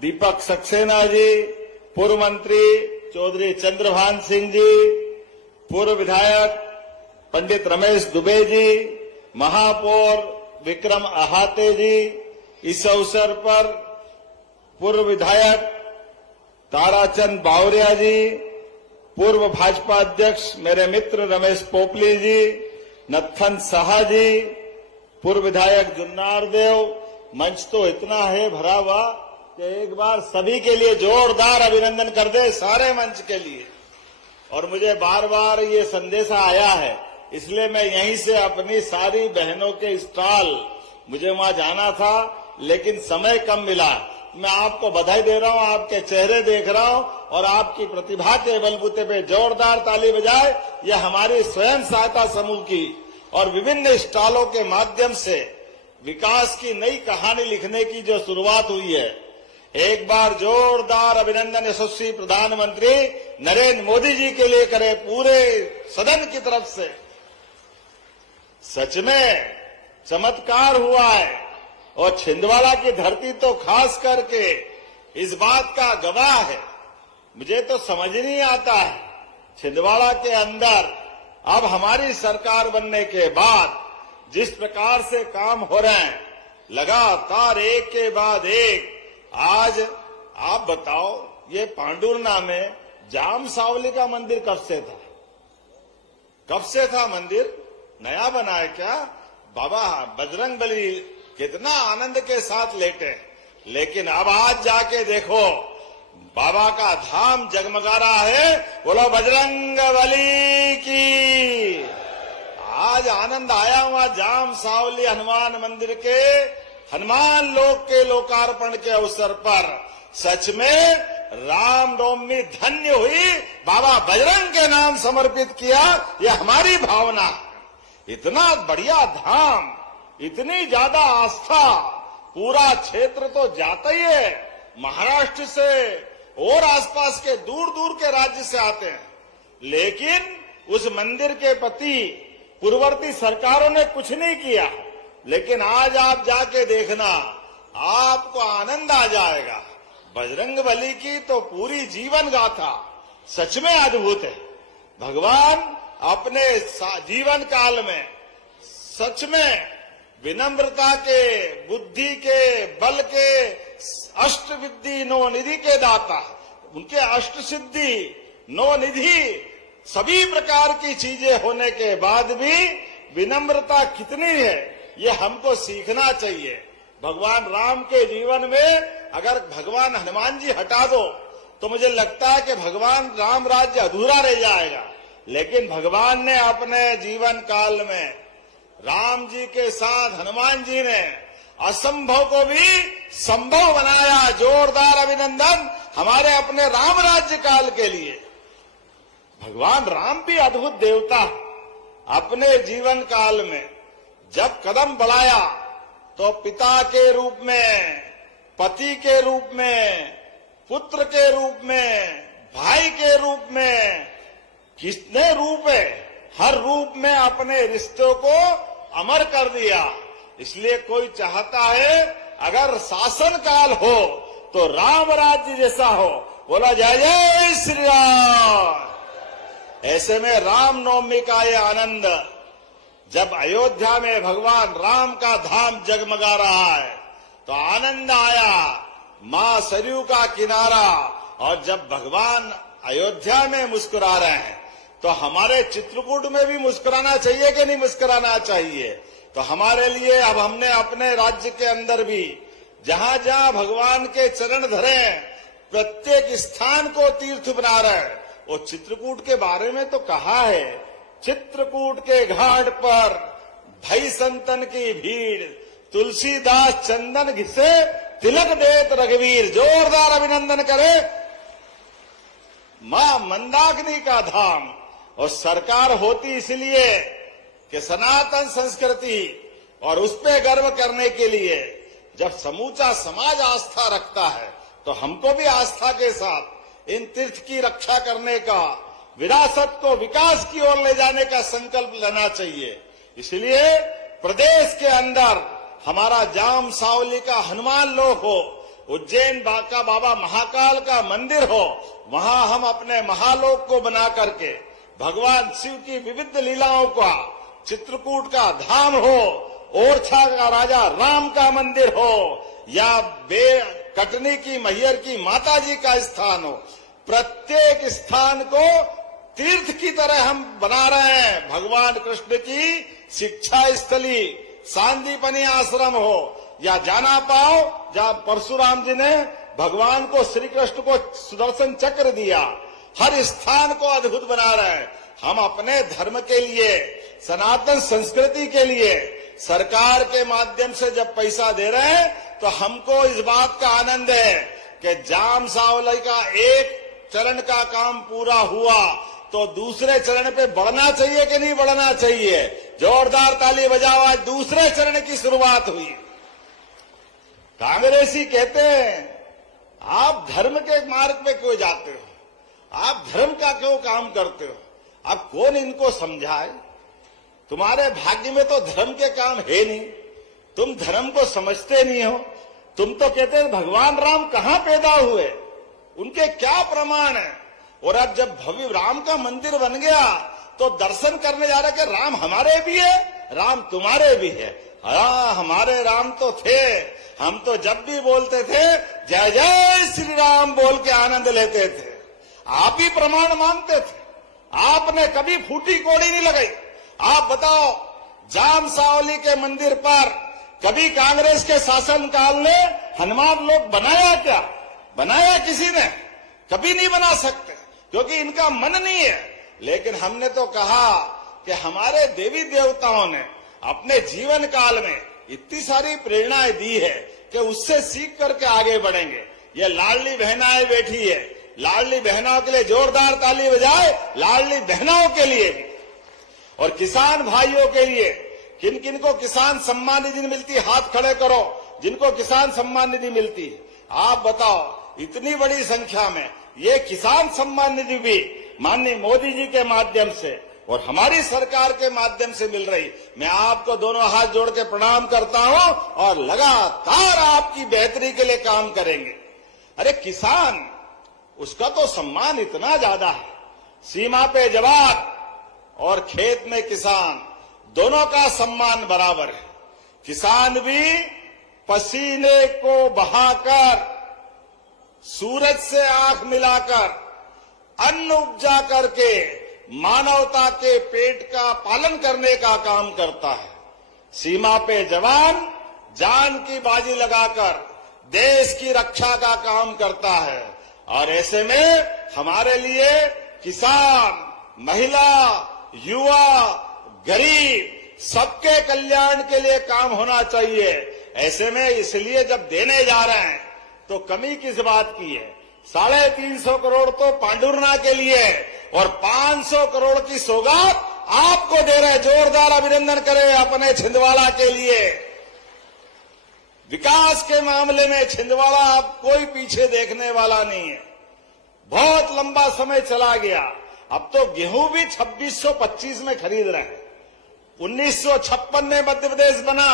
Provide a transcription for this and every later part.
दीपक सक्सेना जी, पूर्व मंत्री चौधरी चंद्रभान सिंह जी, पूर्व विधायक पंडित रमेश दुबे जी, महापौर विक्रम अहाते जी, इस अवसर पर पूर्व विधायक ताराचंद बावरिया जी, पूर्व भाजपा अध्यक्ष मेरे मित्र रमेश पोपली जी, नत्थन साहा जी, पूर्व विधायक जुन्नार देव, मंच तो इतना है भरा हुआ कि एक बार सभी के लिए जोरदार अभिनंदन कर दे, सारे मंच के लिए। और मुझे बार बार ये संदेशा आया है, इसलिए मैं यहीं से अपनी सारी बहनों के स्टॉल, मुझे वहां जाना था लेकिन समय कम मिला। मैं आपको बधाई दे रहा हूं, आपके चेहरे देख रहा हूं और आपकी प्रतिभा के बलबूते पे जोरदार ताली बजाए। यह हमारी स्वयं सहायता समूह की और विभिन्न स्टॉलों के माध्यम से विकास की नई कहानी लिखने की जो शुरुआत हुई है, एक बार जोरदार अभिनंदन यशस्वी प्रधानमंत्री नरेंद्र मोदी जी के लिए करें पूरे सदन की तरफ से। सच में चमत्कार हुआ है और छिंदवाड़ा की धरती तो खास करके इस बात का गवाह है। मुझे तो समझ नहीं आता है, छिंदवाड़ा के अंदर अब हमारी सरकार बनने के बाद जिस प्रकार से काम हो रहे हैं, लगातार एक के बाद एक। आज आप बताओ, ये पांडुरना में जाम सावली का मंदिर कब से था? कब से था मंदिर? नया बना है क्या? बाबा बजरंगबली कितना आनंद के साथ लेटे, लेकिन अब आज जाके देखो बाबा का धाम जगमगा रहा है। बोलो बजरंगबली की। आज आनंद आया हुआ जाम सावली हनुमान मंदिर के हनुमान लोक के लोकार्पण के अवसर पर। सच में रामनवमी धन्य हुई, बाबा बजरंग के नाम समर्पित किया, यह हमारी भावना। इतना बढ़िया धाम, इतनी ज्यादा आस्था, पूरा क्षेत्र तो जाता ही है। महाराष्ट्र से और आसपास के दूर दूर के राज्य से आते हैं, लेकिन उस मंदिर के प्रति पूर्ववर्ती सरकारों ने कुछ नहीं किया। लेकिन आज आप जाके देखना, आपको आनंद आ जाएगा। बजरंगबली की तो पूरी जीवन गाथा सच में अद्भुत है। भगवान अपने जीवन काल में सच में विनम्रता के, बुद्धि के, बल के, अष्ट विद्धि नौ निधि के दाता, उनके अष्ट सिद्धि नौ निधि सभी प्रकार की चीजें होने के बाद भी विनम्रता कितनी है, ये हमको सीखना चाहिए। भगवान राम के जीवन में अगर भगवान हनुमान जी हटा दो तो मुझे लगता है कि भगवान राम राज्य अधूरा रह जाएगा। लेकिन भगवान ने अपने जीवन काल में राम जी के साथ हनुमान जी ने असंभव को भी संभव बनाया। जोरदार अभिनंदन हमारे अपने राम राज्य काल के लिए। भगवान राम भी अद्भुत देवता, अपने जीवन काल में जब कदम बढ़ाया तो पिता के रूप में, पति के रूप में, पुत्र के रूप में, भाई के रूप में, कितने रूप है, हर रूप में अपने रिश्तों को अमर कर दिया। इसलिए कोई चाहता है अगर शासन काल हो तो राम राज्य जैसा हो। बोला जय जय श्री राम। ऐसे में रामनवमी का ये आनंद, जब अयोध्या में भगवान राम का धाम जगमगा रहा है तो आनंद आया। मां सरयू का किनारा, और जब भगवान अयोध्या में मुस्कुरा रहे हैं तो हमारे चित्रकूट में भी मुस्कुराना चाहिए कि नहीं मुस्कुराना चाहिए? तो हमारे लिए अब हमने अपने राज्य के अंदर भी जहां जहां भगवान के चरण धरे, प्रत्येक स्थान को तीर्थ बना रहे हैं। वो चित्रकूट के बारे में तो कहा है, चित्रकूट के घाट पर भई संतन की भीड़, तुलसीदास चंदन घिसे तिलक देत रघुवीर। जोरदार अभिनंदन करें मां मंदाकिनी का धाम। और सरकार होती इसलिए कि सनातन संस्कृति और उस पे गर्व करने के लिए। जब समूचा समाज आस्था रखता है तो हमको भी आस्था के साथ इन तीर्थ की रक्षा करने का, विरासत को विकास की ओर ले जाने का संकल्प लेना चाहिए। इसलिए प्रदेश के अंदर हमारा जाम सावली का हनुमान लोक हो, उज्जैन का बाबा महाकाल का मंदिर हो, वहां हम अपने महालोक को बना करके भगवान शिव की विविध लीलाओं का, चित्रकूट का धाम हो, ओरछा का राजा राम का मंदिर हो, या कटनी की मैहर की माता जी का स्थान हो, प्रत्येक स्थान को तीर्थ की तरह हम बना रहे हैं। भगवान कृष्ण की शिक्षा स्थली सांदीपनी आश्रम हो, या जाना पाओ जहां परशुराम जी ने भगवान को, श्री कृष्ण को सुदर्शन चक्र दिया, हर स्थान को अद्भुत बना रहे हैं। हम अपने धर्म के लिए, सनातन संस्कृति के लिए सरकार के माध्यम से जब पैसा दे रहे हैं, तो हमको इस बात का आनंद है कि जाम सावली का एक चरण का काम पूरा हुआ, तो दूसरे चरण पे बढ़ना चाहिए कि नहीं बढ़ना चाहिए? जोरदार ताली बजाओ, आज दूसरे चरण की शुरुआत हुई। कांग्रेसी कहते हैं आप धर्म के मार्ग पे क्यों जाते हो, आप धर्म का क्यों काम करते हो? अब कौन इनको समझाए? तुम्हारे भाग्य में तो धर्म के काम है नहीं, तुम धर्म को समझते नहीं हो। तुम तो कहते हैं भगवान राम कहां पैदा हुए, उनके क्या प्रमाण है? और अब जब भव्य राम का मंदिर बन गया तो दर्शन करने जा रहे कि राम हमारे भी है, राम तुम्हारे भी है। हाँ, हमारे राम तो थे, हम तो जब भी बोलते थे जय जय श्री राम बोल के आनंद लेते थे। आप ही प्रमाण मांगते थे, आपने कभी फूटी कोड़ी नहीं लगाई। आप बताओ, जाम सावली के मंदिर पर कभी कांग्रेस के शासनकाल ने हनुमान लोग बनाया क्या? बनाया किसी ने? कभी नहीं बना सकते, क्योंकि इनका मन नहीं है। लेकिन हमने तो कहा कि हमारे देवी देवताओं ने अपने जीवन काल में इतनी सारी प्रेरणाएं दी है कि उससे सीख करके आगे बढ़ेंगे। ये लाडली बहनाएं बैठी है, लाडली बहनों के लिए जोरदार ताली बजाए, लाडली बहनों के लिए भी। और किसान भाइयों के लिए, किन किन को किसान सम्मान निधि मिलती है, हाथ खड़े करो जिनको किसान सम्मान निधि मिलती है। आप बताओ, इतनी बड़ी संख्या में ये किसान सम्मान निधि भी माननीय मोदी जी के माध्यम से और हमारी सरकार के माध्यम से मिल रही। मैं आपको दोनों हाथ जोड़ के प्रणाम करता हूं और लगातार आपकी बेहतरी के लिए काम करेंगे। अरे किसान, उसका तो सम्मान इतना ज्यादा है, सीमा पे जवान और खेत में किसान, दोनों का सम्मान बराबर है। किसान भी पसीने को बहाकर, सूरज से आंख मिलाकर अन्न उपजा करके मानवता के पेट का पालन करने का काम करता है। सीमा पे जवान जान की बाजी लगाकर देश की रक्षा का काम करता है। और ऐसे में हमारे लिए किसान, महिला, युवा, गरीब, सबके कल्याण के लिए काम होना चाहिए। ऐसे में इसलिए जब देने जा रहे हैं तो कमी किस बात की है? 350 करोड़ तो पांडुरना के लिए और 500 करोड़ की सौगात आपको दे रहे। जोरदार अभिनंदन करें अपने छिंदवाड़ा के लिए। विकास के मामले में छिंदवाड़ा अब कोई पीछे देखने वाला नहीं है। बहुत लंबा समय चला गया, अब तो गेहूं भी 2625 में खरीद रहे हैं। 1956 में मध्य प्रदेश बना,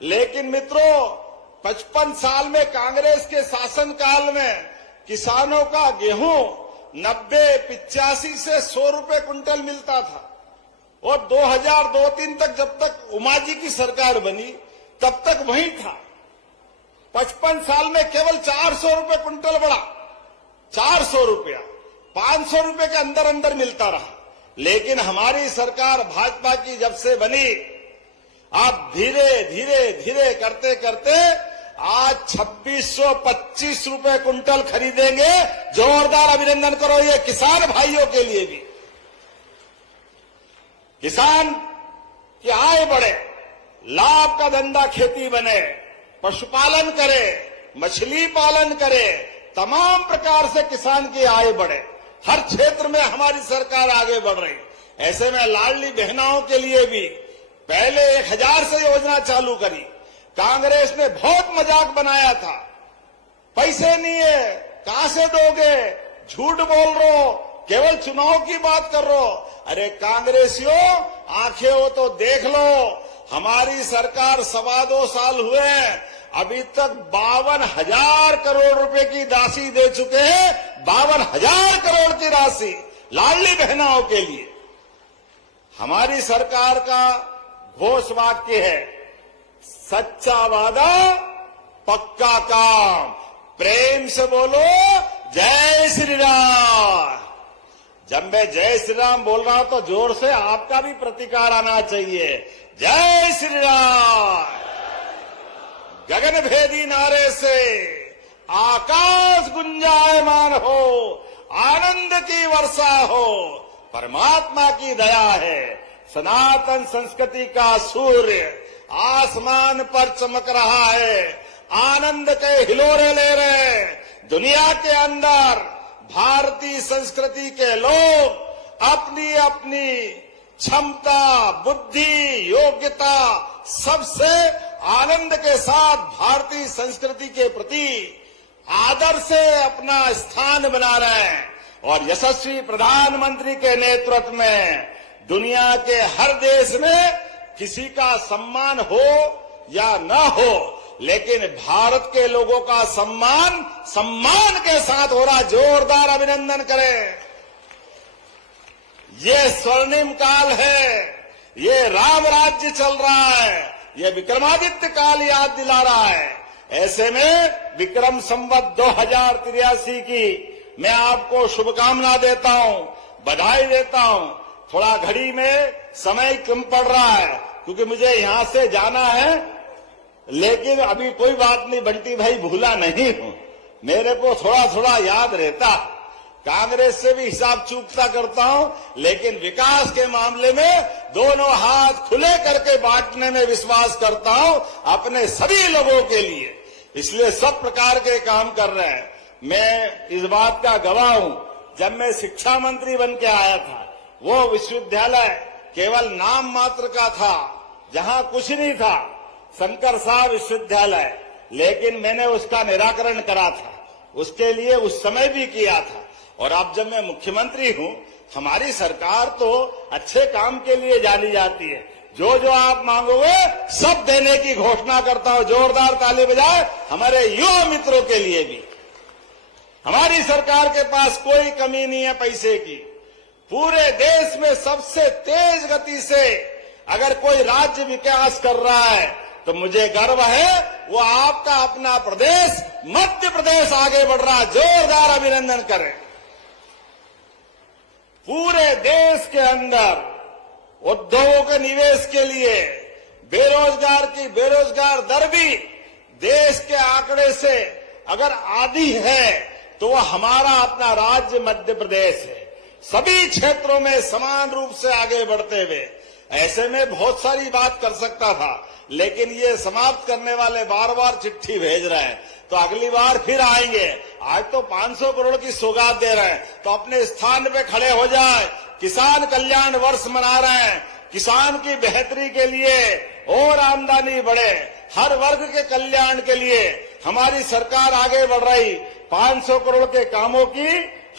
लेकिन मित्रों 55 साल में कांग्रेस के शासनकाल में किसानों का गेहूं 90-85 से 100 रुपए कुंटल मिलता था। और 2002-03 तक, जब तक उमा जी की सरकार बनी, तब तक वही था। 55 साल में केवल 400 रुपए कुंटल बढ़ा, 400 रुपया, 500 रुपए के अंदर अंदर मिलता रहा। लेकिन हमारी सरकार भाजपा की जब से बनी, आप धीरे धीरे धीरे करते करते आज 2625 रुपए कुंटल खरीदेंगे। जोरदार अभिनंदन करो ये किसान भाइयों के लिए भी। किसान की आय बढ़े, लाभ का धंधा खेती बने, पशुपालन करे, मछली पालन करे, तमाम प्रकार से किसान की आय बढ़े। हर क्षेत्र में हमारी सरकार आगे बढ़ रही। ऐसे में लाडली बहनाओं के लिए भी पहले 1000 से योजना चालू करी। कांग्रेस ने बहुत मजाक बनाया था, पैसे नहीं है, कहां से दोगे, झूठ बोल रहे हो, केवल चुनाव की बात कर रहे हो। अरे कांग्रेसियों, आंखें हो तो देख लो, हमारी सरकार 2.25 साल हुए हैं, अभी तक 52,000 करोड़ रुपए की राशि दे चुके हैं। 52,000 करोड़ की राशि लाडली बहनाओं के लिए। हमारी सरकार का घोष वाक्य है, सच्चा वादा पक्का काम। प्रेम से बोलो जय श्री राम। जब मैं जय श्री राम बोल रहा हूं तो जोर से आपका भी प्रतिकार आना चाहिए। जय श्री राम। गगन भेदी नारे से आकाश गुंजायमान हो, आनंद की वर्षा हो, परमात्मा की दया है। सनातन संस्कृति का सूर्य आसमान पर चमक रहा है, आनंद के हिलोरे ले रहे हैं। दुनिया के अंदर भारतीय संस्कृति के लोग अपनी अपनी क्षमता, बुद्धि, योग्यता सबसे आनंद के साथ भारतीय संस्कृति के प्रति आदर से अपना स्थान बना रहे हैं। और यशस्वी प्रधानमंत्री के नेतृत्व में दुनिया के हर देश में किसी का सम्मान हो या न हो, लेकिन भारत के लोगों का सम्मान के साथ हो रहा। जोरदार अभिनंदन करें। ये स्वर्णिम काल है, ये राम राज्य चल रहा है, ये विक्रमादित्य काल याद दिला रहा है। ऐसे में विक्रम संवत 2083 की मैं आपको शुभकामना देता हूं, बधाई देता हूं। थोड़ा घड़ी में समय कम पड़ रहा है क्योंकि मुझे यहां से जाना है, लेकिन अभी कोई बात नहीं, बंटी भाई भूला नहीं हूं। मेरे को थोड़ा थोड़ा याद रहता। कांग्रेस से भी हिसाब चूकता करता हूं, लेकिन विकास के मामले में दोनों हाथ खुले करके बांटने में विश्वास करता हूं अपने सभी लोगों के लिए। इसलिए सब प्रकार के काम कर रहे हैं। मैं इस बात का गवाह हूं, जब मैं शिक्षा मंत्री बन के आया था, वो विश्वविद्यालय केवल नाम मात्र का था, जहां कुछ नहीं था, शंकर साहब विश्वविद्यालय, लेकिन मैंने उसका निराकरण करा था। उसके लिए उस समय भी किया था। और अब जब मैं मुख्यमंत्री हूं, हमारी सरकार तो अच्छे काम के लिए जानी जाती है। जो जो आप मांगोगे सब देने की घोषणा करता हूं। जोरदार ताली बजाए हमारे युवा मित्रों के लिए भी। हमारी सरकार के पास कोई कमी नहीं है पैसे की। पूरे देश में सबसे तेज गति से अगर कोई राज्य विकास कर रहा है तो मुझे गर्व है, वो आपका अपना प्रदेश मध्य प्रदेश आगे बढ़ रहा है। जोरदार अभिनंदन करें। पूरे देश के अंदर उद्योगों के निवेश के लिए बेरोजगार की बेरोजगार दर भी देश के आंकड़े से अगर आधी है तो वह हमारा अपना राज्य मध्य प्रदेश है। सभी क्षेत्रों में समान रूप से आगे बढ़ते हुए। ऐसे में बहुत सारी बात कर सकता था, लेकिन ये समाप्त करने वाले बार बार चिट्ठी भेज रहे हैं, तो अगली बार फिर आएंगे। आज तो 500 करोड़ की सौगात दे रहे हैं, तो अपने स्थान पे खड़े हो जाए। किसान कल्याण वर्ष मना रहे हैं, किसान की बेहतरी के लिए और आमदनी बढ़े, हर वर्ग के कल्याण के लिए हमारी सरकार आगे बढ़ रही। 500 करोड़ के कामों की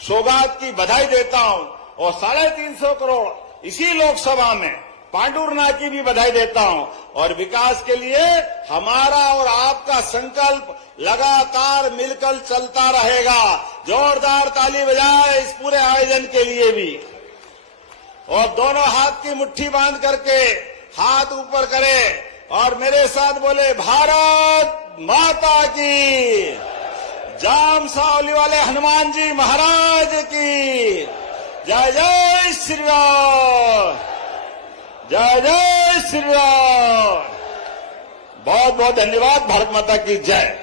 सौगात की बधाई देता हूं और 350 करोड़ इसी लोकसभा में पांडुरना की भी बधाई देता हूं। और विकास के लिए हमारा और आपका संकल्प लगातार मिलकर चलता रहेगा। जोरदार ताली बजाए इस पूरे आयोजन के लिए भी। और दोनों हाथ की मुट्ठी बांध करके हाथ ऊपर करें और मेरे साथ बोले, भारत माता की, जाम सावली वाले हनुमान जी महाराज की जय। जय श्री राम, जय जय श्री राम। बहुत बहुत धन्यवाद। भारत माता की जय।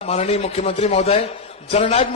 माननीय मुख्यमंत्री महोदय, जननायक